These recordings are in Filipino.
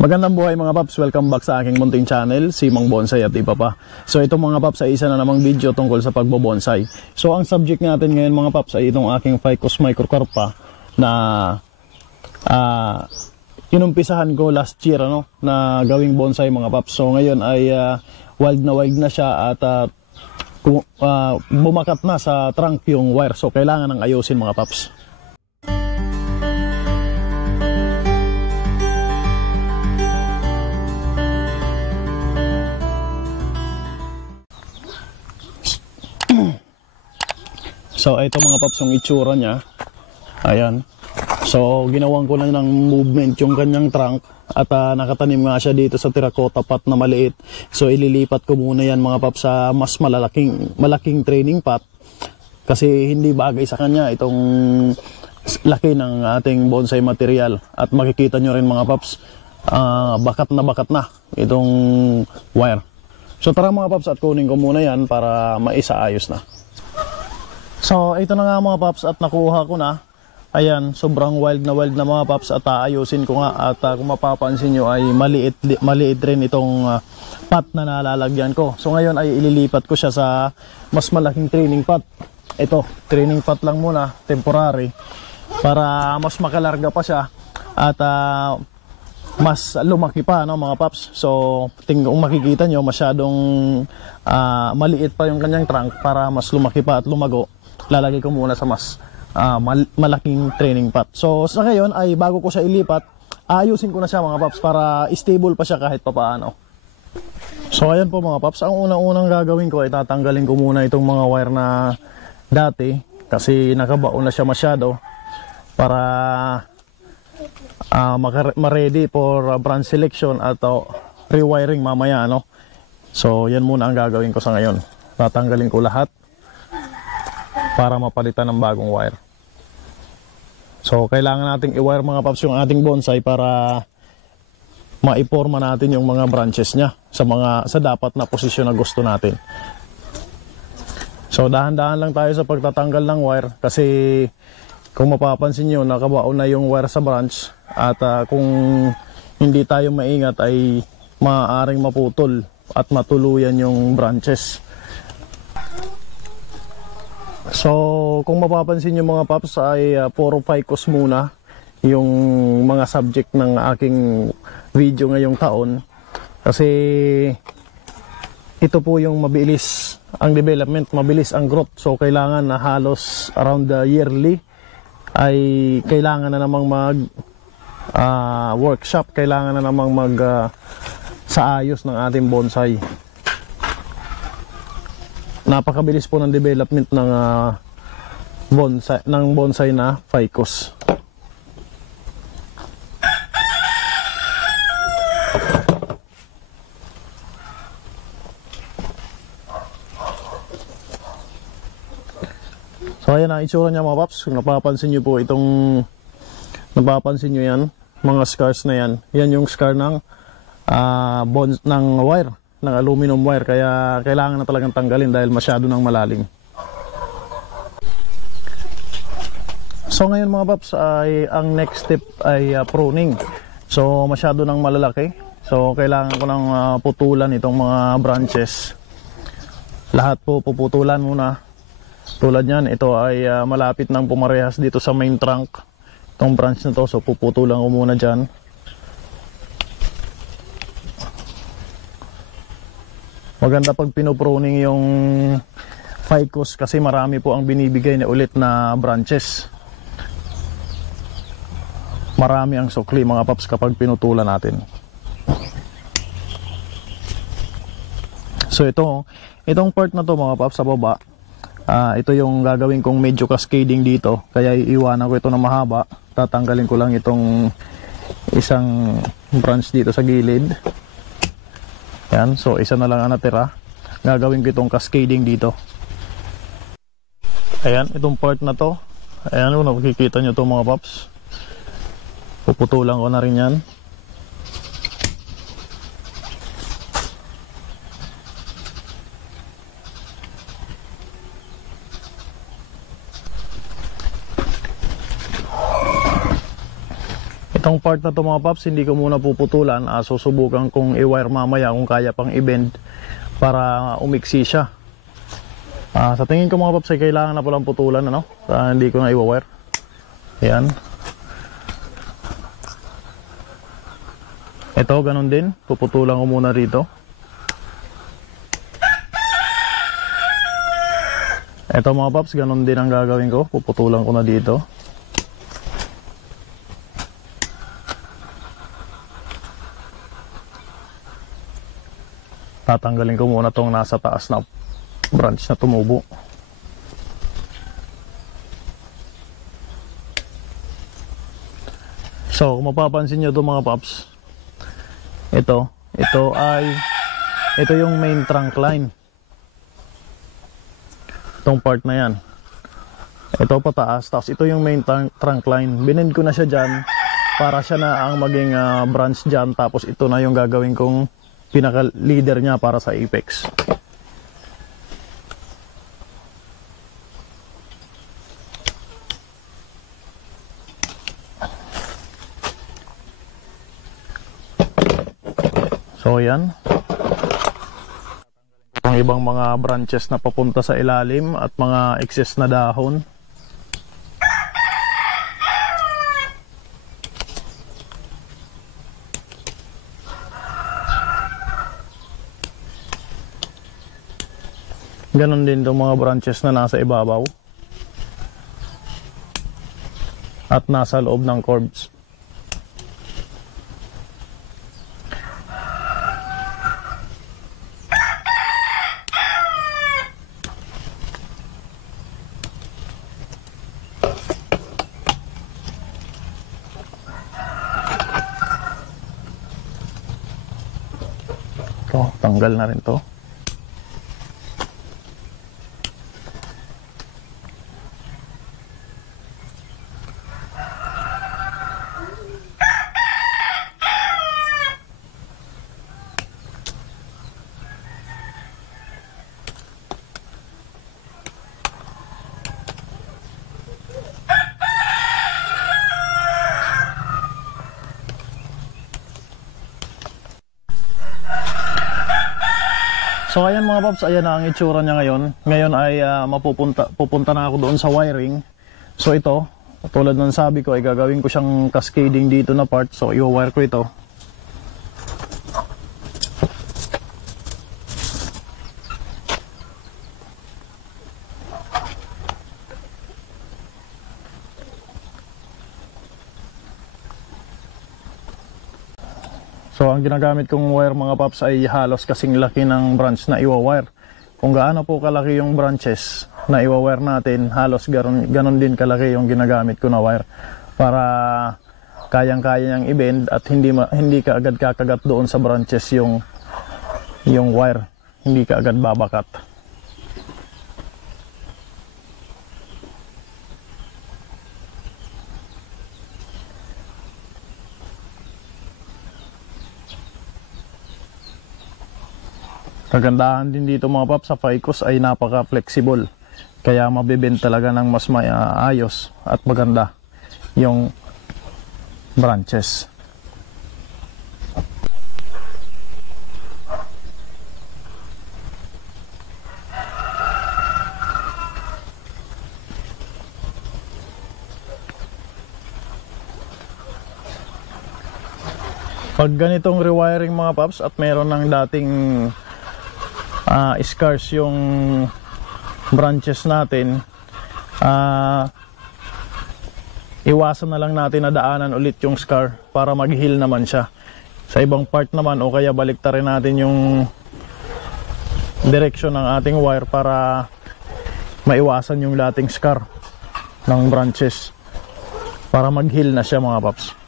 Magandang buhay mga paps, welcome back sa aking munting channel, si Mang Bonsai at iba pa. So itong mga paps ay isa na namang video tungkol sa pagbobonsai. So ang subject natin ngayon mga paps ay itong aking Ficus microcarpa na inumpisahan ko last year na gawing bonsai mga paps. So ngayon ay wild na siya at bumakat na sa trunk yung wire. So kailangan ng ayusin mga paps. So ito mga paps yung itsura niya. Ayan. So ginawan ko na ng movement yung kanyang trunk at nakatanim nga siya dito sa terracotta pot na maliit. So ililipat ko muna yan mga paps sa mas malaking training pot kasi hindi bagay sa kanya itong laki ng ating bonsai material. At makikita nyo rin mga paps, bakat na itong wire. So tara mga paps at kunin ko muna yan para maisaayos na. So ito na nga mga paps at nakuha ko na. Ayan, sobrang wild na mga paps at aayusin ko nga. At kung mapapansin nyo ay maliit rin itong pot na nalalagyan ko. So ngayon ay ililipat ko siya sa mas malaking training pot. Ito, training pot lang muna, temporary, para mas makalarga pa siya at mas lumaki pa mga paps. So kung makikita nyo masyadong maliit pa yung kanyang trunk. Para mas lumaki pa at lumago, lalagay ko muna sa mas malaking training pot. So sa ngayon ay bago ko siya ilipat, ayusin ko na siya mga paps para stable pa siya kahit papaano. So ayan po mga paps, ang unang gagawin ko ay tatanggalin ko muna itong mga wire na dati kasi nakabaon na siya masyado para ma-ready for branch selection at rewiring mamaya So yan muna ang gagawin ko sa ngayon. Tatanggalin ko lahat para mapalitan ng bagong wire. So kailangan nating i-wire mga paps yung ating bonsai para maiporma natin yung mga branches niya sa dapat na posisyon na gusto natin. So dahan-dahan lang tayo sa pagtatanggal ng wire kasi kung mapapansin nyo nakabaon na yung wire sa branch at kung hindi tayo maingat ay maaaring maputol at matuluyan yung branches. So kung mapapansin nyo mga paps ay puro Ficus muna yung mga subject ng aking video ngayong taon kasi ito po yung mabilis ang development, mabilis ang growth. So kailangan na halos around the yearly ay kailangan na namang workshop, kailangan na namang sa ayos ng ating bonsai. Napakabilis po ng development ng bonsai na Ficus. So ayan ang itsura niya mga paps. Kung napapansin nyo po napapansin nyo yan, mga scars na yan. Yan yung scar ng wire, ng aluminum wire. Kaya kailangan na talagang tanggalin dahil masyado nang malalim. So ngayon mga paps ay ang next step ay pruning. So masyado nang malalaki. So kailangan ko nang putulan itong mga branches. Lahat po puputulan muna. Tulad yan, ito ay malapit nang pumarehas dito sa main trunk itong branch na to. So puputulan ko muna dyan. Maganda pag pinupruning yung Ficus kasi marami po ang binibigay na ulit na branches. Marami ang sukli mga paps kapag pinutulan natin. So itong part na to mga paps sa baba, ito yung gagawin kong medyo cascading dito. Kaya iiwanan ko ito na mahaba. Tatanggalin ko lang itong isang branch dito sa gilid. Yan, so isa na lang ang natira. Gagawin ko itong cascading dito. Ayan, itong part na to. Ayan, kung nakikita nyo to mga paps. Puputulan ko na rin yan. Itong part na to mga paps, hindi ko muna puputulan. Susubukan kong i-wire mamaya kung kaya pang i-bend para umiksi siya. Sa tingin ko mga paps ay kailangan na palang putulan, ano? Hindi ko na i-wire. Ayan. Ito, ganun din. Puputulan ko muna rito. Ito mga paps, ganun din ang gagawin ko. Puputulan ko na dito. Tatanggalin ko muna tong nasa taas na branch na tumubo. So, kung mapapansin nyo ito mga paps, ito yung main trunk line. Itong part na yan. Ito pataas, tapos ito yung main trunk line. Binend ko na siya dyan para siya na ang maging branch dyan, tapos ito na yung gagawin kong pinaka leader niya para sa apex. So yan, ang ibang mga branches na papunta sa ilalim at mga excess na dahon. Ganon din itong mga branches na nasa ibabaw at nasa loob ng corbs. Ito, tanggal na rin to. So ayan mga paps, ayan na ang itsura niya ngayon. Ngayon ay pupunta na ako doon sa wiring. So ito, tulad ng sabi ko ay gagawin ko siyang cascading dito na part. So i-wire ko ito. So ang ginagamit kong wire mga paps ay halos kasing laki ng branch na iwa-wire. Kung gaano po kalaki yung branches na iwa-wire natin, halos ganon din kalaki yung ginagamit ko na wire. Para kayang-kaya niyang i-bend at hindi ka agad kakagat doon sa branches yung wire. Hindi ka agad babakat. Kagandahan din dito mga paps, sa Ficus ay napaka-flexible. Kaya mabibend talaga ng mas maayos at maganda yung branches. Pag ganitong rewiring mga paps at meron ng dating scars yung branches natin, iwasan na lang natin na daanan ulit yung scar para mag-heal naman siya. Sa ibang part naman o kaya baliktarin natin yung direction ng ating wire para maiwasan yung dating scar ng branches para mag-heal na siya mga paps.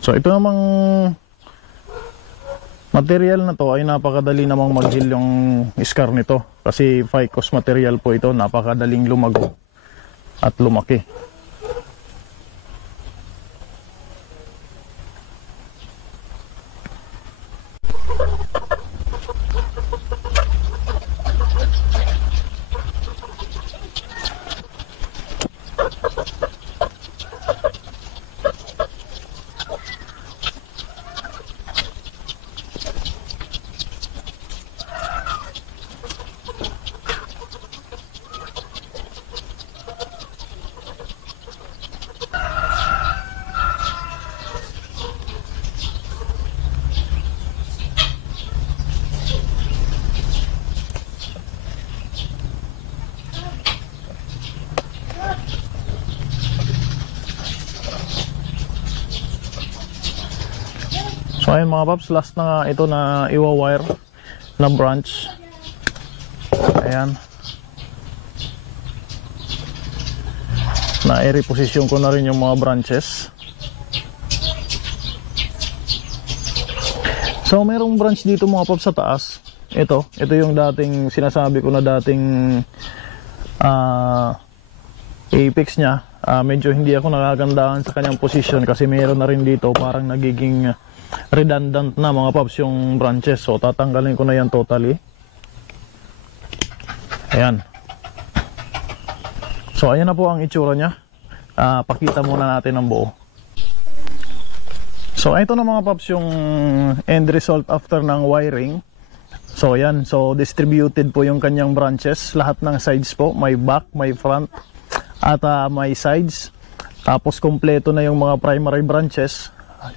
So ito namang material na to ay napakadali namang mag-heal yung scar nito. Kasi Ficus material po ito, napakadaling lumago at lumaki. ayan mga paps, last na nga ito na iwa-wire na branch. Ayan. Na i-reposition ko na rin yung mga branches. So mayroong branch dito mga paps sa taas. Ito yung dating sinasabi ko na dating apex niya. Medyo hindi ako nakagandahan sa kanyang position kasi mayroon na rin dito parang nagiging redundant na mga paps yung branches. So tatanggalin ko na yan totally. Ayan. So ayan na po ang itsura niya. Pakita muna natin ang buo. So ito na mga paps yung end result after ng wiring. So ayan, so distributed po yung kanyang branches. Lahat ng sides po, may back, may front, at may sides. Tapos kompleto na yung mga primary branches.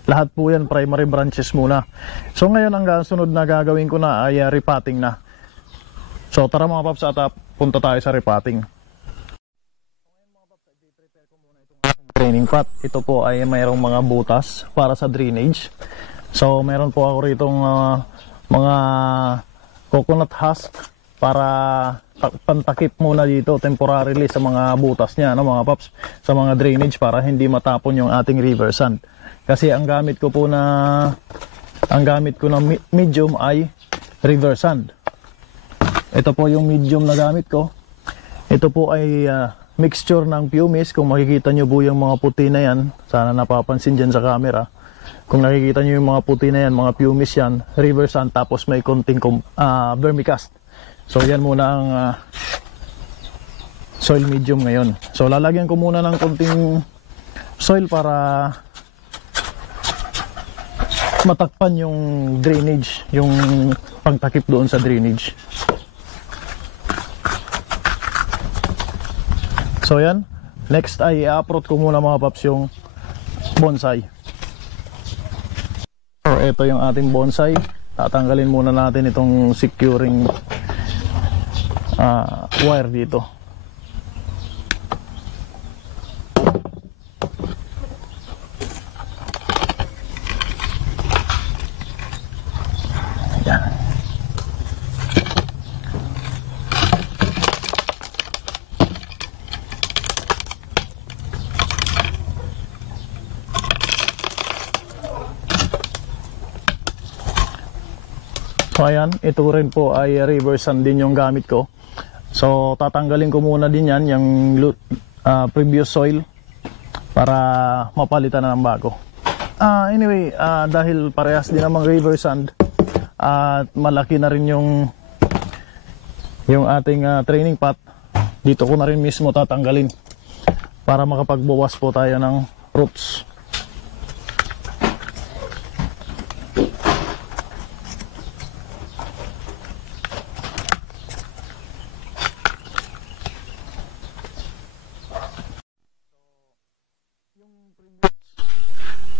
Lahat po yan primary branches muna. So ngayon ang sunod na gagawin ko na ay repotting na. So tara mga paps at punta tayo sa repotting. Draining pot. Ito po ay mayroong mga butas para sa drainage. So meron po ako ritong mga coconut husk para pantakip muna dito temporarily sa mga butas niya, no, mga paps, sa mga drainage para hindi matapon yung ating river sand. Kasi ang gamit ko na medium ay river sand. Ito po yung medium na gamit ko. Ito po ay mixture ng pumice. Kung makikita nyo po yung mga puti na yan, sana napapansin dyan sa camera. Kung nakikita nyo yung mga puti na yan, mga pumice yan, river sand, tapos may konting vermicast. So yan muna ang soil medium ngayon. So lalagyan ko muna ng konting soil para matakpan yung drainage, yung pangtakip doon sa drainage. So yan, next ay i-uproot ko muna mga paps yung bonsai. So ito yung ating bonsai. Tatanggalin muna natin itong securing wire dito. Yan. So ayan, ito rin po ay river sand din yung gamit ko. So tatanggalin ko muna din yan, yung previous soil para mapalitan na ng bago. Anyway, dahil parehas din namang river sand at malaki na rin yung ating training pot, dito ko na rin mismo tatanggalin para makapagbawas po tayo ng roots.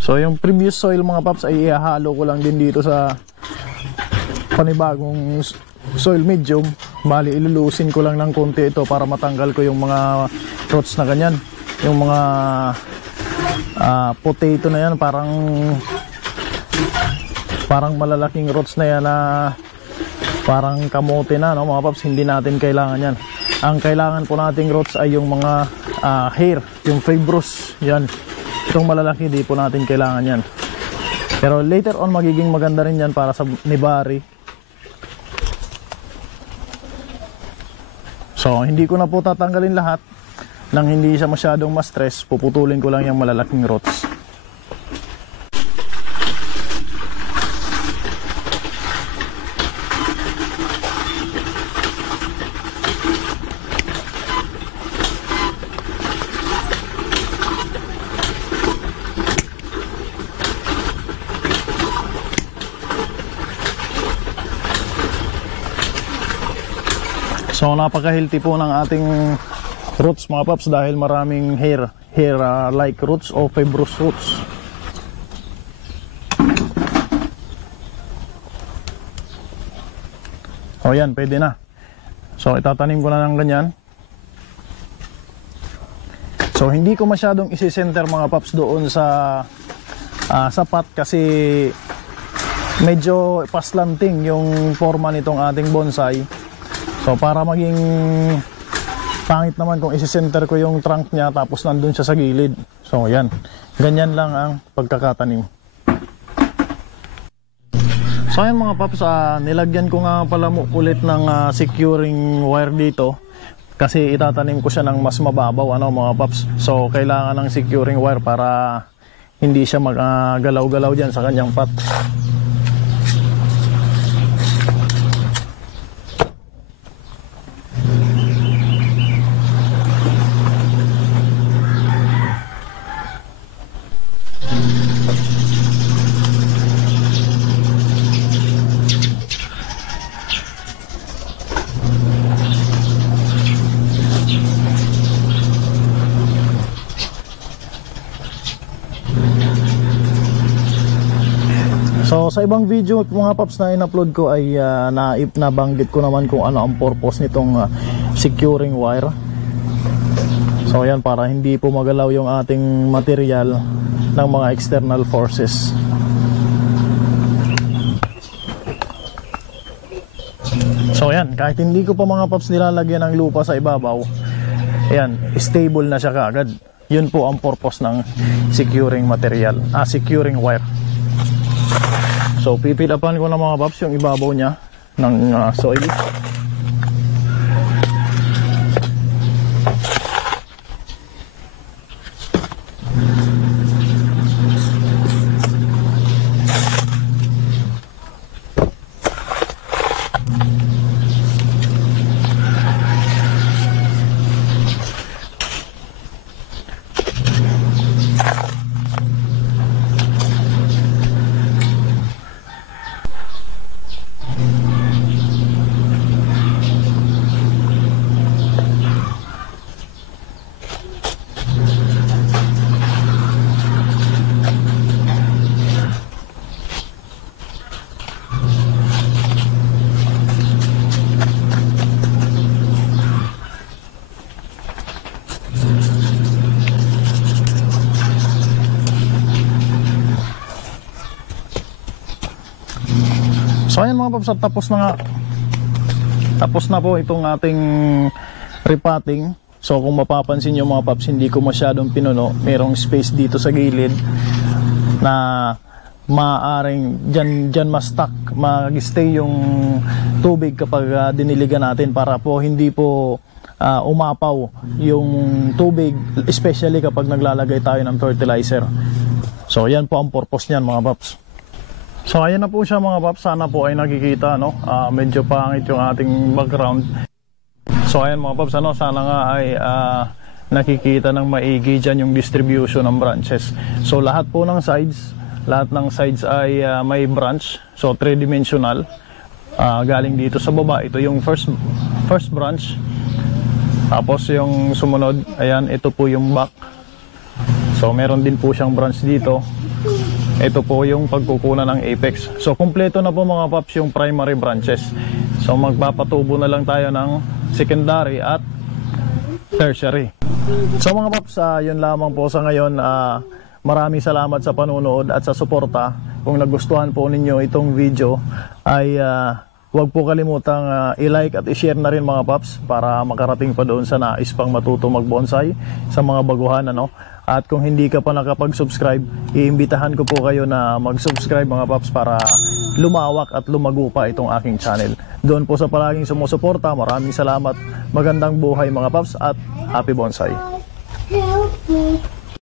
So yung previous soil mga paps ay ihahalo ko lang din dito sa panibagong soil medium. Bali ilulusin ko lang ng konti ito para matanggal ko yung mga roots na ganyan. Yung mga potato na yan, parang malalaking roots na yan na parang kamote na, no mga paps. Hindi natin kailangan yan. Ang kailangan po nating roots ay yung mga hair, yung fibrous yan. Itong malalaki, di po natin kailangan yan. Pero later on, magiging maganda rin yan para sa nibari. So, hindi ko na po tatanggalin lahat. Nang hindi siya masyadong ma-stress, puputulin ko lang yung malalaking roots. So napaka-healthy po ng ating roots mga paps dahil maraming hair like roots o fibrous roots. O yan, pwede na. So itatanim ko na ng ganyan. So hindi ko masyadong isi-center mga paps doon sa pot kasi medyo paslanting yung forma nitong ating bonsai. So para maging pangit naman kung isi-center ko yung trunk niya tapos nandun siya sa gilid. So yan, ganyan lang ang pagkakatanim. So ayan mga paps, nilagyan ko nga pala ulit ng securing wire dito kasi itatanim ko siya ng mas mababaw mga paps. So kailangan ng securing wire para hindi siya magalaw-galaw dyan sa kanyang pot. So sa ibang video mga paps na in-upload ko ay nabanggit ko naman kung ano ang purpose nitong securing wire. So ayan, para hindi po magalaw yung ating material ng mga external forces. So ayan, kahit hindi ko pa mga paps nilalagyan ng lupa sa ibabaw, ayan, stable na siya kaagad. Yun po ang purpose ng securing material, securing wire. So pipilapan ko na mga paps yung ibabaw niya ng soil. So ayan mga paps, tapos na po itong ating repotting. So kung mapapansin nyo mga paps, hindi ko masyadong pinuno. Merong space dito sa gilid na maaaring dyan ma-stuck, mag-stay yung tubig kapag diniligan natin, para po hindi po umapaw yung tubig, especially kapag naglalagay tayo ng fertilizer. So yan po ang purpose niyan mga paps. So ayan na po siya mga paps, sana po ay nakikita, no? Medyo pangit yung ating background. So ayan mga paps, sana nga ay nakikita ng maigi dyan yung distribution ng branches. So lahat po ng sides, ay may branch. So 3-dimensional, galing dito sa baba. Ito yung first branch. Tapos yung sumunod, ayan, ito po yung back. So meron din po siyang branch dito. Ito po yung pagkukunan ng apex. So kumpleto na po mga paps yung primary branches. So magpapatubo na lang tayo ng secondary at tertiary. So mga paps, yun lamang po sa ngayon. Maraming salamat sa panunood at sa suporta. Kung nagustuhan po ninyo itong video ay huwag po kalimutang i-like at i-share na rin mga paps, para makarating pa doon sa nais pang matuto mag-bonsai sa mga baguhan, ano. At kung hindi ka pa nakapag-subscribe, iimbitahan ko po kayo na mag-subscribe mga paps, para lumawak at lumago pa itong aking channel. Doon po sa palaging sumusuporta, maraming salamat. Magandang buhay mga paps at happy bonsai.